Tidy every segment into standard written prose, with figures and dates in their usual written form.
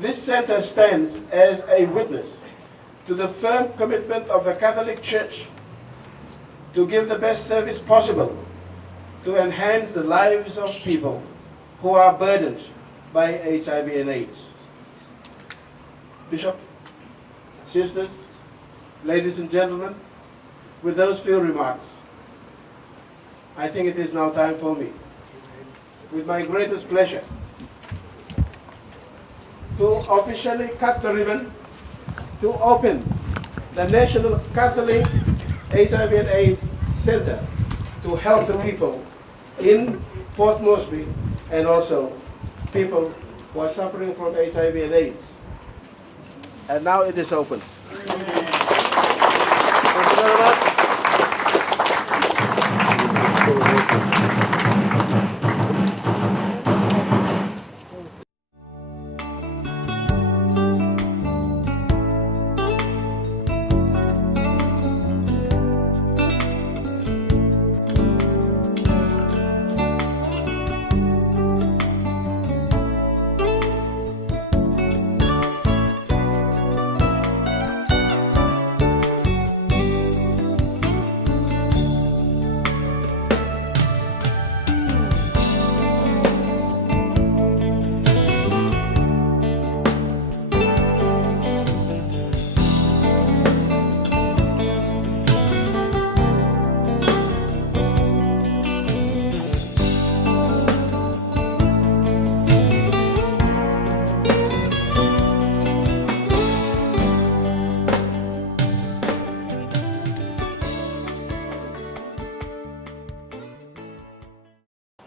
This center stands as a witness to the firm commitment of the Catholic Church to give the best service possible to enhance the lives of people who are burdened by HIV and AIDS. Bishop, sisters, ladies and gentlemen, with those few remarks, I think it is now time for me, with my greatest pleasure, to officially cut the ribbon to open the National Catholic HIV and AIDS Center to help the people in Port Moresby and also people who are suffering from HIV and AIDS. And now it is open. Thank you very much.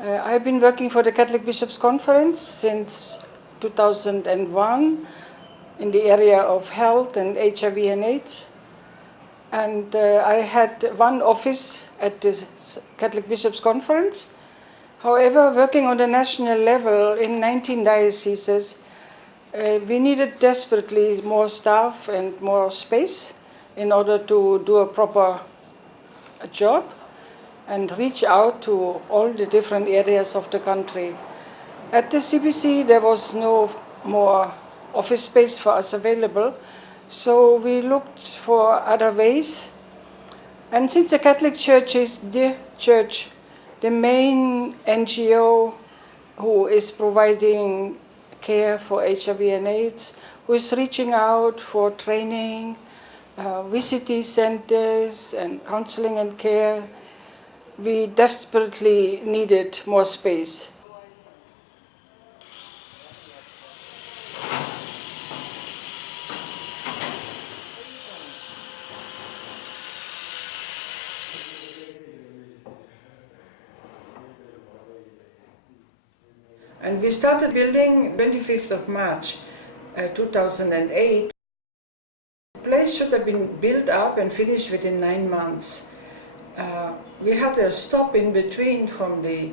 I've been working for the Catholic Bishops' Conference since 2001 in the area of health and HIV and AIDS. And I had one office at the Catholic Bishops' Conference. However, working on the national level in 19 dioceses, we needed desperately more staff and more space in order to do a proper job and reach out to all the different areas of the country. At the CBC, there was no more office space for us available, so we looked for other ways. And since the Catholic Church is the church, the main NGO who is providing care for HIV and AIDS, who is reaching out for training, VCT centers and counseling and care, we desperately needed more space. And we started building 25th of March 2008. The place should have been built up and finished within 9 months. We had a stop in between from the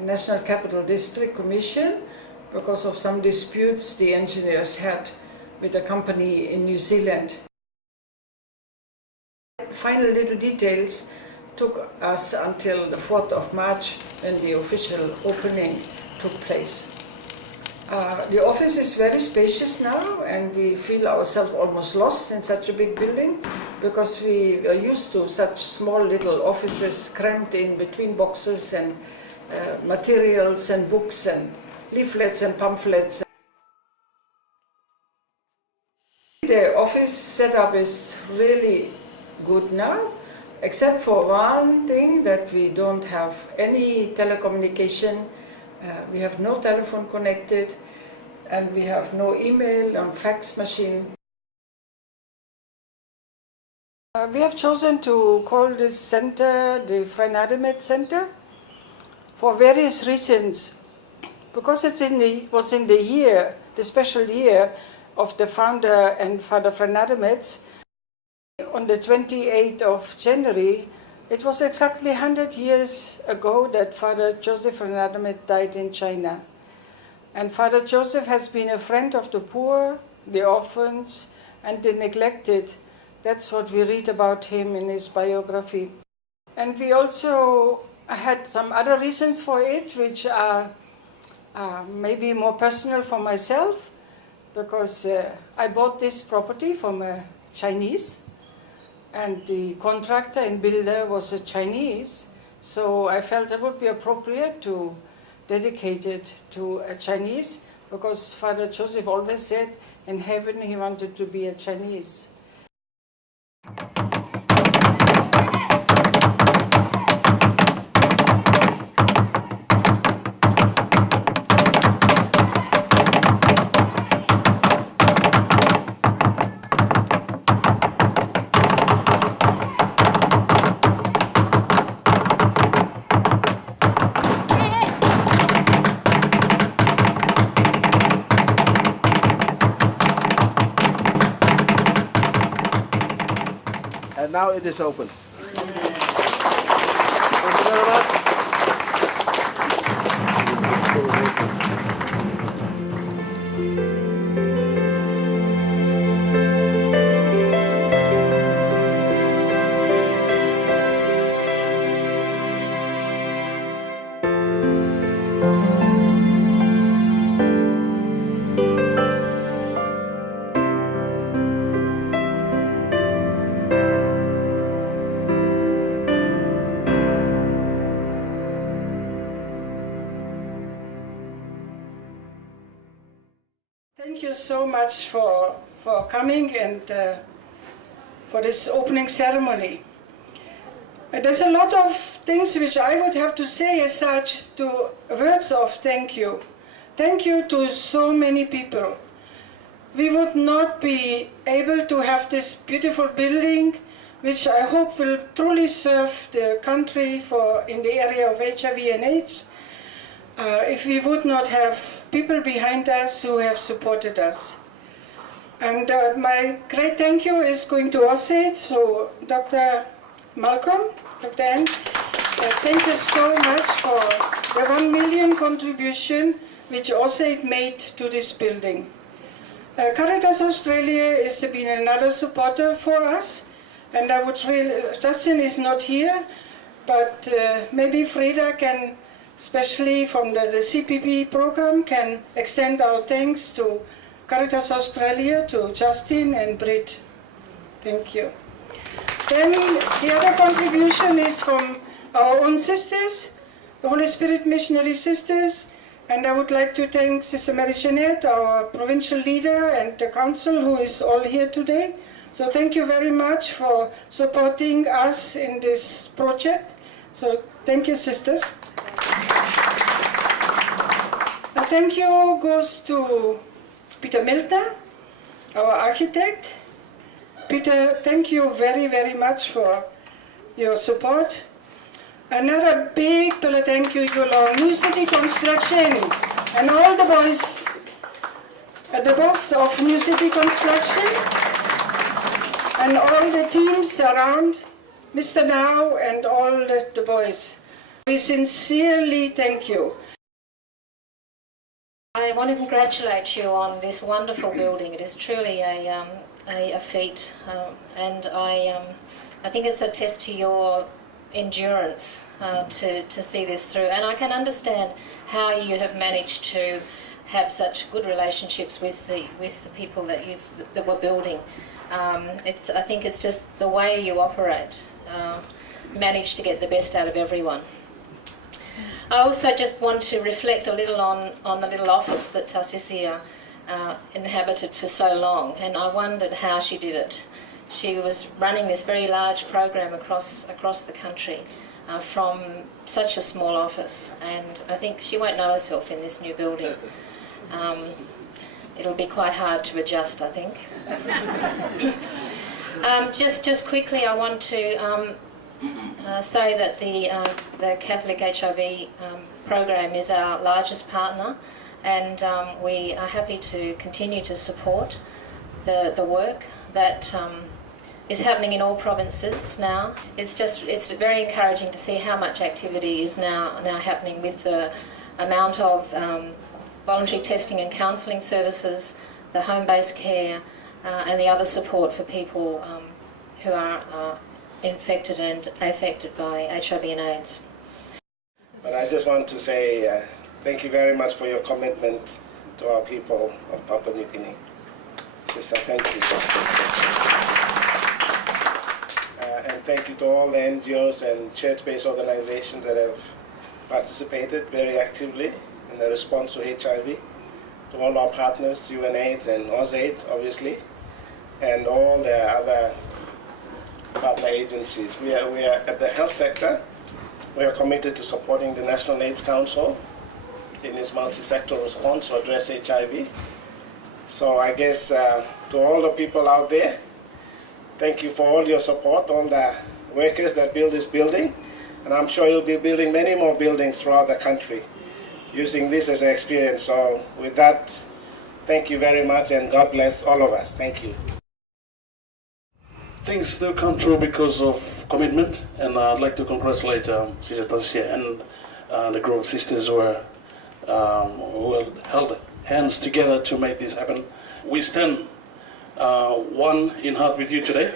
National Capital District Commission because of some disputes the engineers had with a company in New Zealand. Final little details took us until the 4th of March when the official opening took place. The office is very spacious now, and we feel ourselves almost lost in such a big building because we are used to such small little offices crammed in between boxes and materials and books and leaflets and pamphlets. The office setup is really good now, except for one thing, that we don't have any telecommunication. We have no telephone connected, and we have no email or fax machine. We have chosen to call this center the Frenadimet Center for various reasons. Because it was in the year, the special year of the founder and Father Frenadimet. On the 28th of January, it was exactly 100 years ago that Father Joseph Frenadimet died in China. And Father Joseph has been a friend of the poor, the orphans, and the neglected. That's what we read about him in his biography. And we also had some other reasons for it, which are maybe more personal for myself. because I bought this property from a Chinese, and the contractor and builder was a Chinese, so I felt it would be appropriate to dedicate it to a Chinese, because Father Joseph always said in heaven he wanted to be a Chinese. And now it is open. Thank you very much. Thank you so much for coming and for this opening ceremony. There's a lot of things which I would have to say as such, to words of thank you. Thank you to so many people. We would not be able to have this beautiful building, which I hope will truly serve the country in the area of HIV and AIDS, if we would not have people behind us who have supported us. And my great thank you is going to OSAID, so Dr. Malcolm, Dr. Ann, thank you so much for the 1 million contribution which OSAID made to this building. Caritas Australia has been another supporter for us, and I would really, Justin is not here, but maybe Frida can, especially from the CPP program, can extend our thanks to Caritas Australia, to Justin and Britt. Thank you. Then the other contribution is from our own sisters, the Holy Spirit Missionary Sisters, and I would like to thank Sister Mary Jeanette, our provincial leader, and the council who is all here today. So thank you very much for supporting us in this project. So thank you, sisters. A thank you goes to Peter Miltner, our architect. Peter, thank you very, very much for your support. Another big thank you to New City Construction and all the boys, the boss of New City Construction and all the teams around, Mr. Now and all the boys. We sincerely thank you. I want to congratulate you on this wonderful building. It is truly a feat, and I think it's a test to your endurance to see this through. And I can understand how you have managed to have such good relationships with the people that were building. I think it's just the way you operate. Managed to get the best out of everyone. I also just want to reflect a little on the little office that Tarsisia inhabited for so long, and I wondered how she did it. She was running this very large program across the country from such a small office, and I think she won't know herself in this new building. It'll be quite hard to adjust, I think. Just quickly, I want to say that the Catholic HIV program is our largest partner, and we are happy to continue to support the work that is happening in all provinces now. It's very encouraging to see how much activity is now happening with the amount of voluntary testing and counselling services, the home-based care, and the other support for people who are infected and affected by HIV and AIDS. But I just want to say thank you very much for your commitment to our people of Papua New Guinea. Sister, thank you. And thank you to all the NGOs and church-based organizations that have participated very actively in the response to HIV, to all our partners, UNAIDS and AusAid, obviously, and all the other partner agencies. We are at the health sector. We are committed to supporting the National AIDS Council in its multi-sector response to address HIV. So I guess to all the people out there, thank you for all your support, all the workers that build this building. And I'm sure you'll be building many more buildings throughout the country using this as an experience. So with that, thank you very much and God bless all of us. Thank you. Things do come true because of commitment, and I'd like to congratulate Sister Tasia and the group of sisters who held hands together to make this happen. We stand one in heart with you today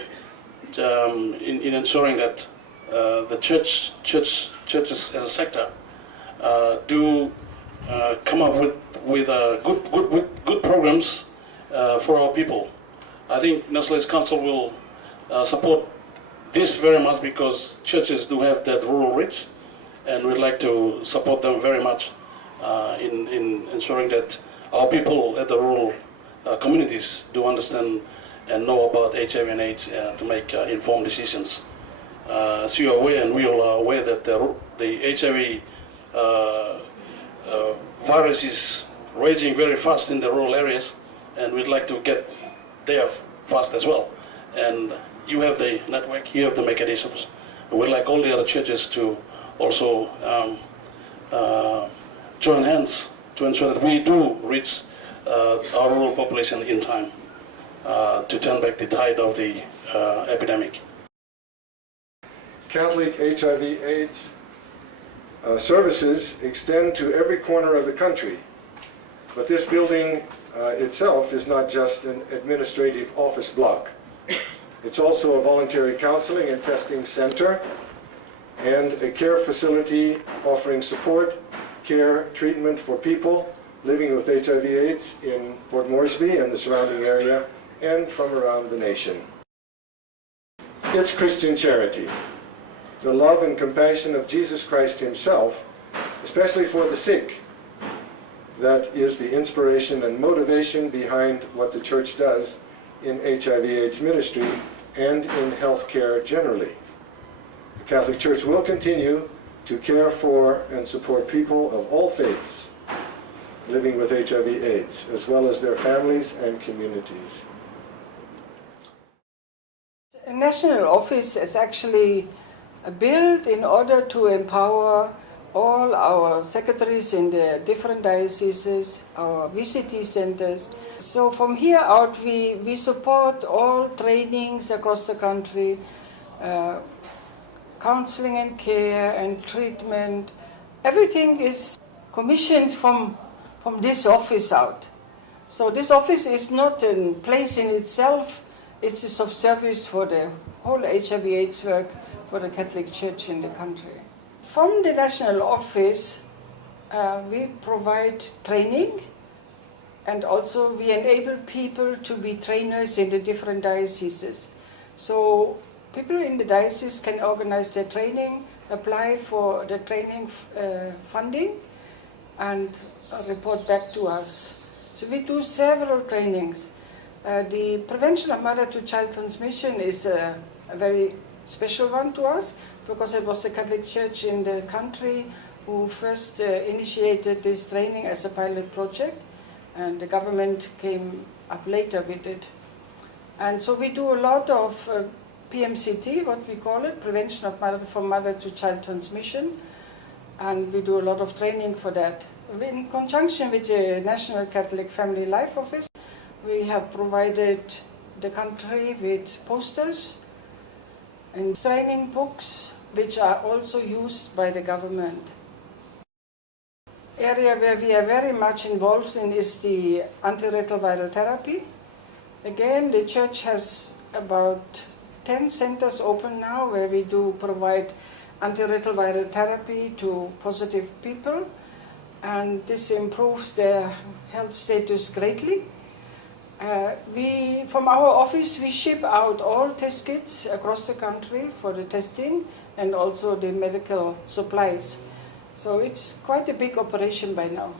in ensuring that the churches as a sector do come up with good programs for our people. I think National AIDS Council will support this very much because churches do have that rural reach, and we'd like to support them very much in ensuring that our people at the rural communities do understand and know about HIV and AIDS to make informed decisions. As you are aware, and we all are aware, that the HIV virus is raging very fast in the rural areas, and we'd like to get there fast as well. And you have the network, you have the mechanisms. We'd like all the other churches to also join hands to ensure that we do reach our rural population in time to turn back the tide of the epidemic. Catholic HIV/AIDS services extend to every corner of the country, but this building itself is not just an administrative office block. It's also a voluntary counseling and testing center and a care facility offering support, care, treatment for people living with HIV/AIDS in Port Moresby and the surrounding area and from around the nation. It's Christian charity, the love and compassion of Jesus Christ himself, especially for the sick, that is the inspiration and motivation behind what the church does in HIV/AIDS ministry and in health care generally. The Catholic Church will continue to care for and support people of all faiths living with HIV/AIDS, as well as their families and communities. The National Office is actually built in order to empower all our secretaries in the different dioceses, our VCT centers. So from here out, we support all trainings across the country, counseling and care and treatment. Everything is commissioned from this office out. So this office is not a place in itself, it's of service for the whole HIV/AIDS work for the Catholic Church in the country. From the National Office, we provide training, and also we enable people to be trainers in the different dioceses. So people in the diocese can organize their training, apply for the training funding, and report back to us. So we do several trainings. The prevention of mother-to-child transmission is a very special one to us, because it was the Catholic Church in the country who first initiated this training as a pilot project, and the government came up later with it. And so we do a lot of PMCT, what we call it, prevention of mother-to-child transmission, and we do a lot of training for that. In conjunction with the National Catholic Family Life Office, we have provided the country with posters and training books, which are also used by the government. Area where we are very much involved in is the antiretroviral therapy. Again, the church has about 10 centers open now where we do provide antiretroviral therapy to positive people. and this improves their health status greatly. From our office, we ship out all test kits across the country for the testing and also the medical supplies. So it's quite a big operation by now.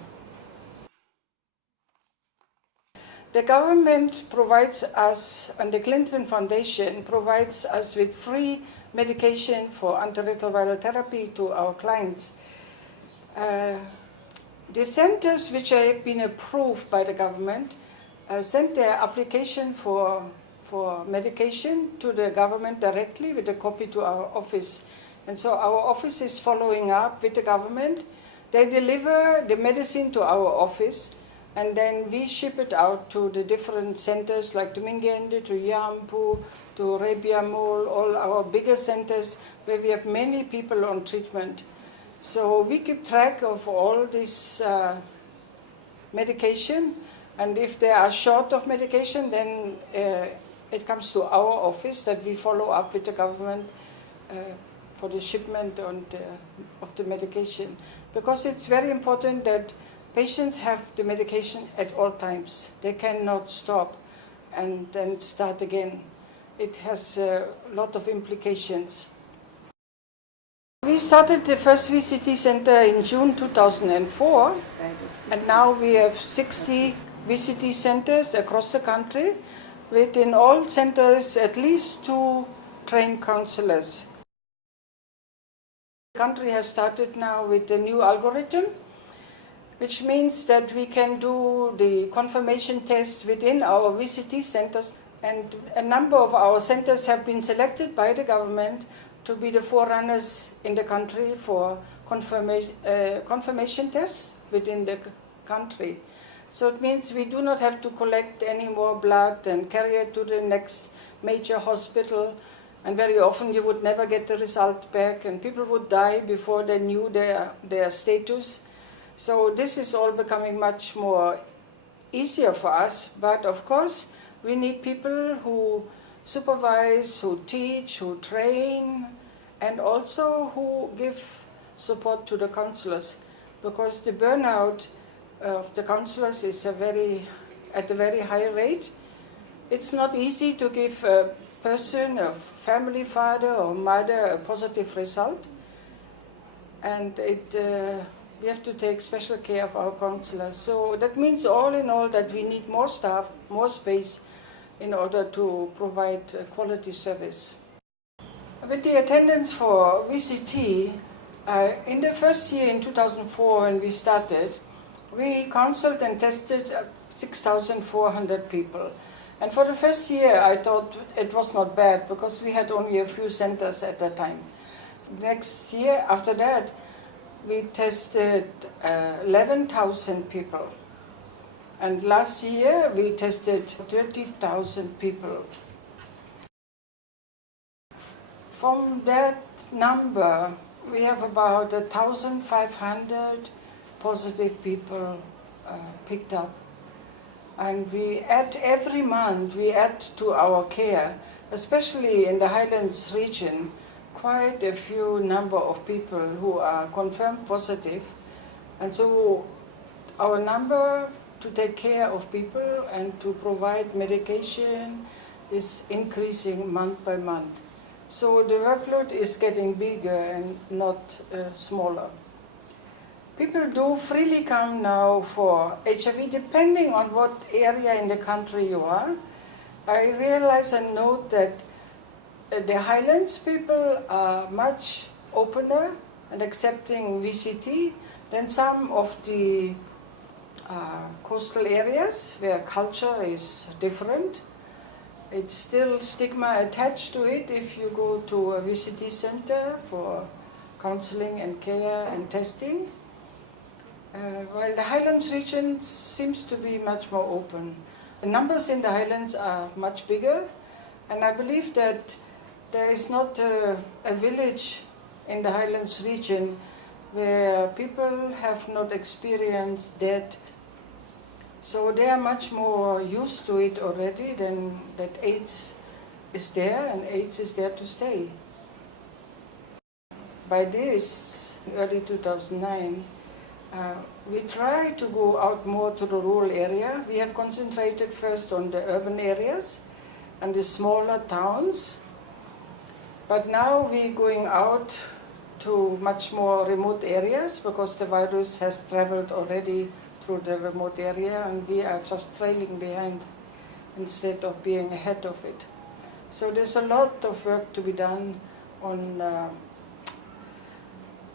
The government provides us, and the Clinton Foundation provides us with free medication for antiretroviral therapy to our clients. The centers which have been approved by the government sent their application for medication to the government directly with a copy to our office. And so our office is following up with the government. They deliver the medicine to our office, and then we ship it out to the different centers like Tumingende, to Yampu, to Rebia Mall, all our bigger centers where we have many people on treatment. So we keep track of all this medication, and if they are short of medication, then it comes to our office that we follow up with the government for the shipment of the medication. Because it's very important that patients have the medication at all times. They cannot stop and then start again. It has a lot of implications. We started the first VCT center in June 2004, and now we have 60 VCT centers across the country, with in all centers at least 2 trained counselors. The country has started now with a new algorithm, which means that we can do the confirmation tests within our VCT centers, and a number of our centers have been selected by the government to be the forerunners in the country for confirmation tests within the country. So it means we do not have to collect any more blood and carry it to the next major hospital, and very often you would never get the result back, and people would die before they knew their status. So this is all becoming much more easier for us, but of course we need people who supervise, who teach, who train, and also who give support to the counselors, because the burnout of the counselors is at a very high rate. It's not easy to give a person, a family father or mother, a positive result, and we have to take special care of our counselors. So that means all in all that we need more staff, more space in order to provide quality service. With the attendance for VCT, in the first year in 2004 when we started, we counseled and tested 6,400 people. And for the first year I thought it was not bad because we had only a few centers at that time. Next year after that, we tested 11,000 people. And last year we tested 30,000 people. From that number, we have about 1,500 positive people picked up. And we add every month, we add to our care, especially in the Highlands region, quite a few number of people who are confirmed positive. And so our number to take care of people and to provide medication is increasing month by month. So the workload is getting bigger and not smaller. People do freely come now for HIV, depending on what area in the country you are. I realize and note that the Highlands people are much opener and accepting VCT than some of the coastal areas where culture is different. It's still stigma attached to it if you go to a VCT center for counseling and care and testing. While the Highlands region seems to be much more open. The numbers in the Highlands are much bigger, and I believe that there is not a village in the Highlands region where people have not experienced death. So they are much more used to it already than that AIDS is there, and AIDS is there to stay. By this, early 2009, We try to go out more to the rural area. We have concentrated first on the urban areas and the smaller towns. But now we're going out to much more remote areas because the virus has traveled already through the remote area and we are just trailing behind instead of being ahead of it. So there's a lot of work to be done on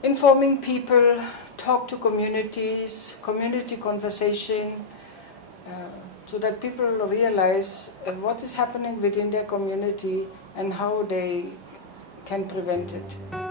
informing people, talk to communities, community conversation, so that people realize what is happening within their community and how they can prevent it.